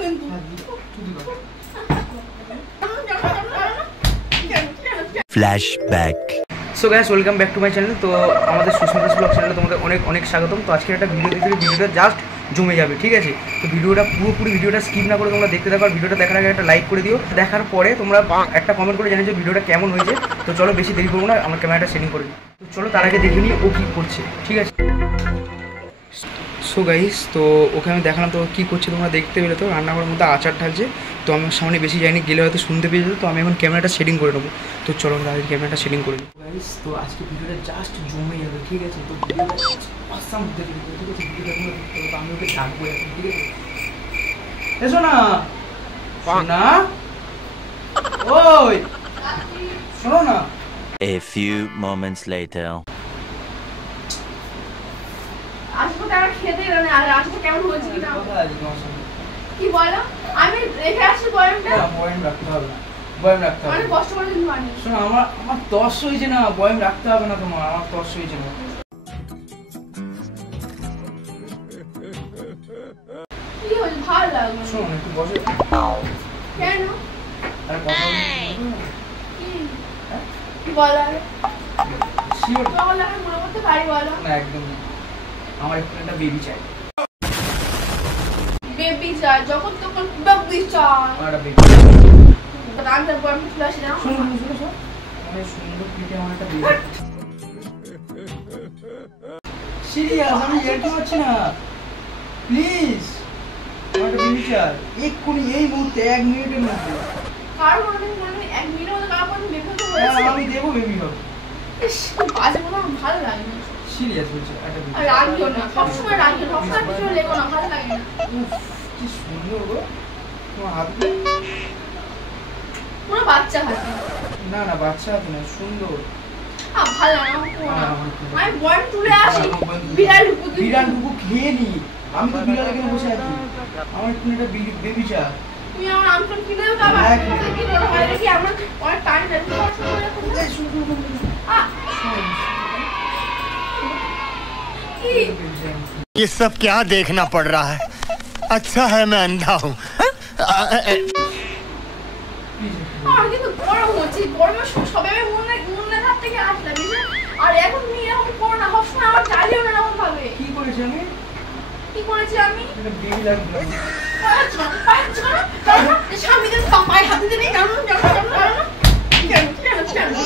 কিন্তু flashback. So guys, welcome back to my channel. তো আমাদের সুস্মিতা ব্লগ চ্যানেলে তোমাদের অনেক অনেক স্বাগতম। তো আজকে একটা ভিডিও দিয়েছি, ভিডিওটা জাস্ট জমে যাবে, ঠিক আছে? তো ভিডিওটা পুরোপুরি ভিডিওটা স্কিপ না করে তোমরা দেখতে থাকো। আর ভিডিওটা দেখার আগে একটা লাইক করে দিও, দেখার পরে তোমরা একটা কমেন্ট করে জানিয়ে ভিডিওটা কেমন হয়েছে। তো চলো বেশি দেরি করবো না, আমার ক্যামেরাটা সেটিং করে দিই। তো চলো তার আগে দেখে নিই ও কী করছে, ঠিক আছে? সো গাইস, তো ওকে আমি দেখালাম তো কী করছে তোমরা দেখতে পেলে। তো রান্নাঘরের মধ্যে আচার ঢালছে। তো আমি সামনে বেশি যাইনি, গেলে হয়তো শুনতে পেয়ে যেত। তো আমি এখন ক্যামেরাটা সেটিং করে নেবো। তো চলো তাদের ক্যামেরাটা সেটিং করে নিই গাইস। তো আজকে ভিডিওটা জাস্ট জমে যাবে, ঠিক আছে? তো ভিডিওটা আসাম দেখে ঠিক আছে? ভিডিওটা তোমরা দেখতে হবে। তো আমি ওকে ডাকবো এখন, ঠিক আছে? এসো না না, ওই শোনো না। A few moments later. আজকে তো আমার খেতে গেল না। আর আজকে কেমন হয়েছে কি না কি বলো? আমি রেখে আসছি বয়ামটা। না, বয়াম রাখতে হবে না, বয়াম রাখতে হবে। মানে কষ্ট করে দিন মানে শোনো, আমার দশ হয়েছে না, বয়াম রাখতে হবে না তোমার, আমার দশ হয়েছে না। কি হয়েছে? ভালো লাগবে শোনো একটু বসে। কেন? আরে কথা কি বলো? শিওর বলো, আমি মনে করতে পারি বলো। না, একদম না। আমার একটু একটা বেবি চাই। বেবি চাই যখন তখন বেবি চাই। আমার একটা বেবি। আমি তো বয়াম চলে আসি না। শোনো শোনো শোনো, অনেক সুন্দর পিঠে আমার একটা বেবি। সিরিয়াস, আমি এরকম হচ্ছে না, প্লিজ। আমার একটা বেবি চাই এক্ষুনি, এই মুহূর্তে, 1 মিনিটের মধ্যে। কারণ মানে 1 মিনিটের মধ্যে কারণ আমি বেবি তো হ্যাঁ, বলেছি। আমি দেবো বেবি হবে। ইস, বাজে মনে আমার ভালো লাগে না। সিরিয়াস বলছি, একটা বেবি। আর রাগিও না, সবসময় রাগিও না, সবসময় কিছু লেগো না, ভালো লাগে না। উফ, কি সুন্দর গো তোমার হাত। পুরো বাচ্চা হাতে। না না, বাচ্চা হাত না, সুন্দর। ভালো লাগে না, আমি বয়াম তুলে আসি বিড়াল ঢুকুতে। বিড়াল ঢুকু খেয়ে নি, আমি তো বিড়াল এখানে বসে আছি। আমার একটু একটা বেবি চা। তুমি আমার আমফান কিনে দাও বাবা। কি বড় হয় দেখি আমার অনেক টাইম লাগবে। ये सब क्या देखना पड़ रहा है? अच्छा है मैं अंधा हूँ। আর কিন্তু গরম হচ্ছে, গরমের সময় সবাই মনে হাত থেকে আসলাম আর এখন তুমি এরকম করো না, সবসময় আমার জ্বালিও না এরকম ভাবে। কি করেছি আমি? কি করেছি আমি? একটা বেবি লাগবে। স্বামীদের পায়ে হাতে দিয়ে নেই, জানো জানো জানো জানো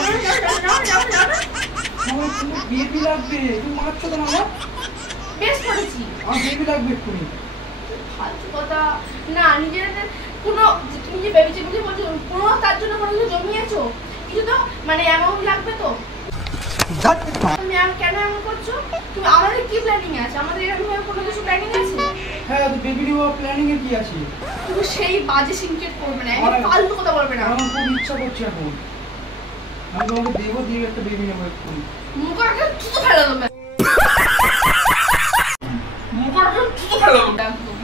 আমার কোনো বেবি লাগবে, তুমি মারছো তো মামা? বেশ করেছি। আমার বেবি লাগবে এক্ষুনি। ফালতু কথা না, নিজেদের কোনো তুমি যে বেবি চেপে বলছো কোনো তার জন্য কোনো কিছু জমিয়েছো কিছু তো মানে অ্যামাউন্ট লাগবে তো। তুমি কেন এমন করছো? তুমি আমাদের কি প্ল্যানিং আছে? আমাদের এরকম ভাবে কোনো কিছু প্ল্যানিং আছে? হ্যাঁ, তো বেবি নেওয়া প্ল্যানিং এ কি আছে? তুমি সেই বাজে সিনক্রেট করবে না, একদম ফালতু কথা বলবে না। আমার খুব ইচ্ছা করছে এখন, আমি তোমাকে দেবো, দিয়ে একটা বেবি নেবো এক্ষুনি। মুখে আগে থুতু ফেলে দেবে, মুখে আগে থুতু ফেলে দেবে একদম।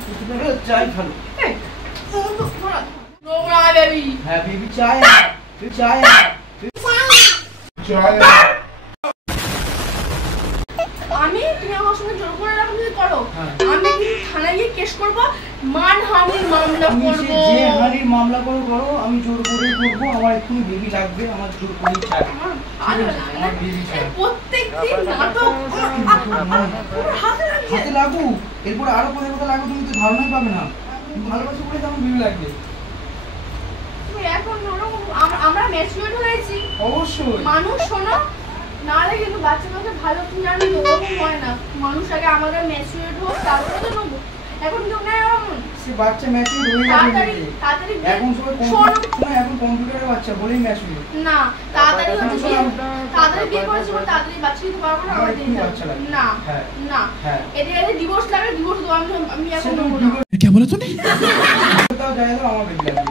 চাই ভালো। নোংরা বেবি। হ্যাঁ, বেবি চাই না, বেবি চাই না, চাই না। আমি তুমি আমার সঙ্গে জোর করে রাখো যদি করো, আমি কিন্তু থানায় গিয়ে কেস করবো, মানহানির মামলা করবো। যে হানির মামলা করো, আমি জোর করে করবো। আমার এক্ষুনি বেবি লাগবে, আমার জোর করে চাই। আমার বেবি চাই। প্রত্যেকদিন নাটক হাতে লাগুক, এরপর আরো কোথায় কোথায় লাগুক তুমি তো ধারণাই পাবে না। ভালোবাসি বলে তো আমার বেবি লাগবে। এখন আমরা ম্যাচিউরড হয়েছি অবশ্যই। মানুষ শোনো, নাহলে কিন্তু বাচ্চা কাছে ভালো তুমি জানো তো ওরকম হয় না। মানুষ আগে আমাদের ম্যাচিউরড হোক তারপরে তো নেবো। এখন কেউ নেয় এমন সে বাচ্চা ম্যাচিউর হয়ে যাবে। তাড়াতাড়ি এখন সবাই কম্পিউটার, এখন কম্পিউটারের বাচ্চা বলেই ম্যাচিউর না। তাড়াতাড়ি তাড়াতাড়ি বিয়ে করেছি বলে তাড়াতাড়ি বাচ্চা দিতে পারবো না। না না, এটা ডিভোর্স লাগে, ডিভোর্স দেবো আমি এখন নেবো না। क्या बोला तूने? তাও যাই দাও, আমার বেবি লাগবে,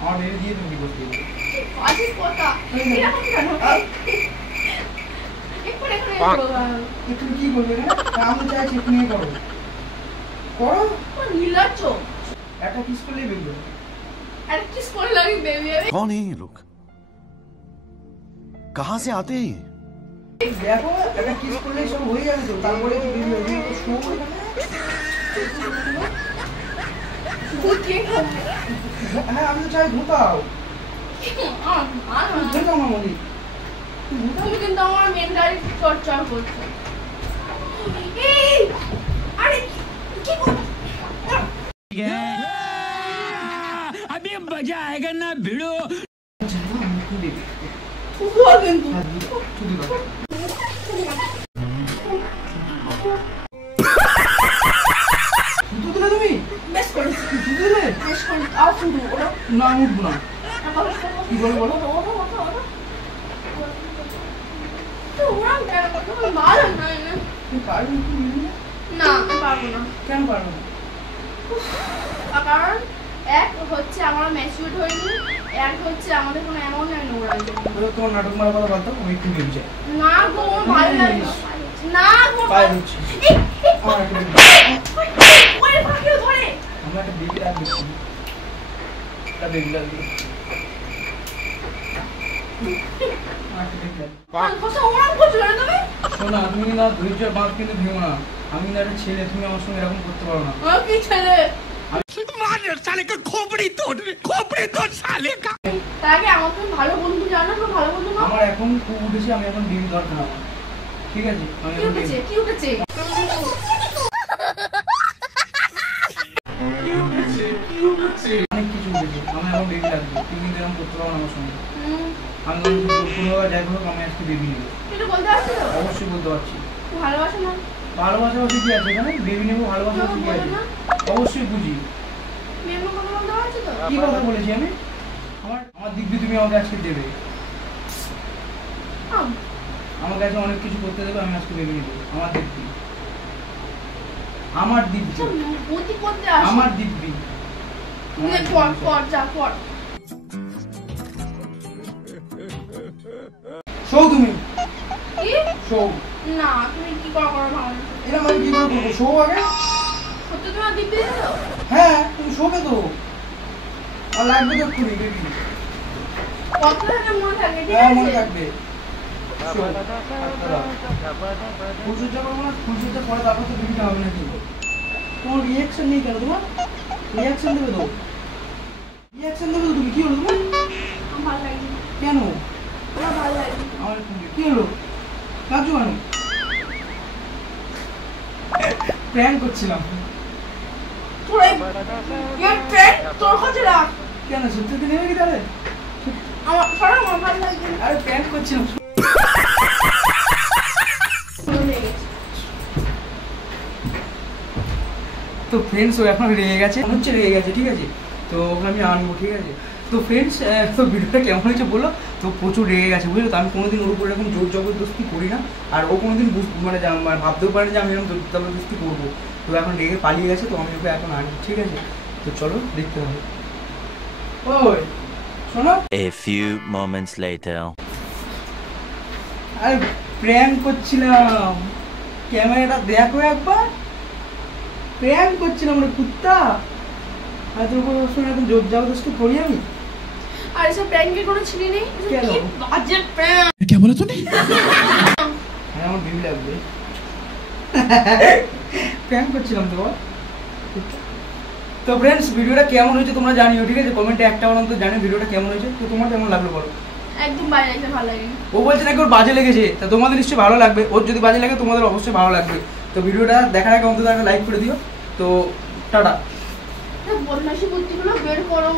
আমার বেবি দিয়ে তুমি ডিভোর্স দিয়ে দাও। আজকে কথা এরকম কেন? তুমি কি করবে না? আমি চাইছি তুমি করো, করো। নীলাচ্ছ একটা কিস করলেই বেবি। আর কিস করে লাগি বেবি। कौन है ये लोग? कहाँ से आते हैं? দেখো, একটা কিস করলেই সব হয়ে যাবে তো, তারপরে তো বেবি হবে। শো করে হ্যাঁ আমি তো চাই ধুতাও ধুতাও না মনি তুমি কিন্তু আমার মেন্টালি চর্চা করছো। এই আরে কি अभी मजा आएगा ना भिड़ो। কিন্তু তুমি বেশ করেছি বেশ করে আর শুধু ওরা না উঠবো না কি বলো বলো তো ওরা কেন করতে ভালো নয় না তুমি পারবে না পারবো না কেন পারবে না কারণ এক হচ্ছে আমার ম্যাচিউর হয়নি, এক হচ্ছে আমাদের কোনো এমন নাই নোংরা তোমার নাটক মারা কথা বলতো আমি একটু ভেবে যাই না গো ভালো লাগে না গো পায়ে হচ্ছে আমার একটা ওরে ফাকিও ধরে আমার একটা বেবি লাগবে একটা বেবি লাগবে কথা ওরা করছো না তুমি শোনা তুমি না ধৈর্যের বাঁধ কিন্তু ভেঙো না আমি না একটা ছেলে তুমি আমার সঙ্গে এরকম করতে পারো না কি ছেলে साले का खोपड़ी तोड़ साले का। তার আগে আমার তুমি ভালো বন্ধু জানো তো ভালো বন্ধু না আমার এখন খুব উঠেছে আমি এখন ডিম দরকার আমার ঠিক আছে আমি কি এখন উঠেছে কি উঠেছে অনেক কিছু উঠেছে আমি এখন বেবি লাগবে তুমি কিন্তু এরকম করতে পারো না আমার সঙ্গে আমি কোনোভাবে যাই হোক আমি আজকে বেবি নেবো একটু বলতে পারছো তো অবশ্যই বলতে পারছি ভালোবাসো না ভালোবাসা বলতে কি আছে এখানে বেবি নেবো ভালোবাসা বলতে কি আছে অবশ্যই বুঝি মেমো কথা বলতে পারছো তো কি কথা বলেছি আমি আমার দিক দিয়ে তুমি আমাকে আজকে দেবে আমার কাছে অনেক কিছু করতে দেবে আমি আজকে বেবি নেবো আমার দিক দিয়ে বুদ্ধি করতে আসো আমার দিক দিয়ে পর যা পর শো তুমি কি শো না তুমি কি করো ভালো না এরকম আমি কি করে করবো শো আগে সত্যি তোমার দিব্যি দিলো হ্যাঁ তুমি শোবে তো আর লাগবে তো খুবই বেবি কত টাকা মনে থাকে ঠিক হ্যাঁ মনে আছে থাকবে ফুলসজ্জা করবো না ফুলসজ্জা পরে তারপর তো বেবিটা হবে নাকি তোমার রিয়াকশন নেই কেন তোমার রিয়াকশন দেবে তো তুমি কি হলো তোমার আমার ভালো লাগে কেন আমার ভালো লাগে আমার কি হলো কাজু কেন প্র্যাঙ্ক করছিলাম তোর এই ট্রেন তোর কাছে রাখ কেন সত্যি কি নেবে কি তাহলে আমার সরা আমার ভালো লাগে আরে প্র্যাঙ্ক করছিলাম তো ফ্রেন্ডস ও এখন রেগে গেছে মনে হচ্ছে রেগে গেছে ঠিক আছে তো ওকে আমি আনবো ঠিক আছে তো ফ্রেন্ডস তো ভিডিওটা কেমন হয়েছে বলো তো প্রচুর রেগে গেছে বুঝলো তো আমি কোনোদিন ওর উপর এরকম জোর জবরদস্তি করি না আর ও কোনোদিন মানে ভাবতেও পারে যে আমি এরকম জোর জবরদস্তি করবো তো এখন রেগে পালিয়ে গেছে তো আমি ওকে এখন আনি ঠিক আছে তো চলো দেখতে হবে ওই শোনো A few moments later. আরে প্র্যাঙ্ক করছিলাম ক্যামেরাটা দেখো একবার প্র্যাঙ্ক করছিলাম রে কুত্তা আর তোর উপর সবসময় এখন জোর জবরদস্তি করি আমি আর এসব প্র্যাঙ্কের কোনো ছিলি নেই কেন? কি বাজে প্র্যাঙ্ক क्या बोला तूने? হ্যাঁ আমার বিবি লাগবে প্র্যাঙ্ক করছিলাম তো তো ফ্রেন্ডস ভিডিওটা কেমন হয়েছে তোমরা জানিও ঠিক আছে কমেন্টে একটা বলুন তো জানি ভিডিওটা কেমন হয়েছে তো তোমার কেমন লাগলো বলো একদম বাজে লাগছে ভালো লাগে ও বলছে নাকি ওর বাজে লেগেছে তা তোমাদের নিশ্চয়ই ভালো লাগবে ওর যদি বাজে লাগে তোমাদের অবশ্যই ভালো লাগবে তো ভিডিওটা দেখার আগে অন্তত একটা লাইক করে দিও তো টাটা বদমাশি বুদ্ধিগুলো বের করো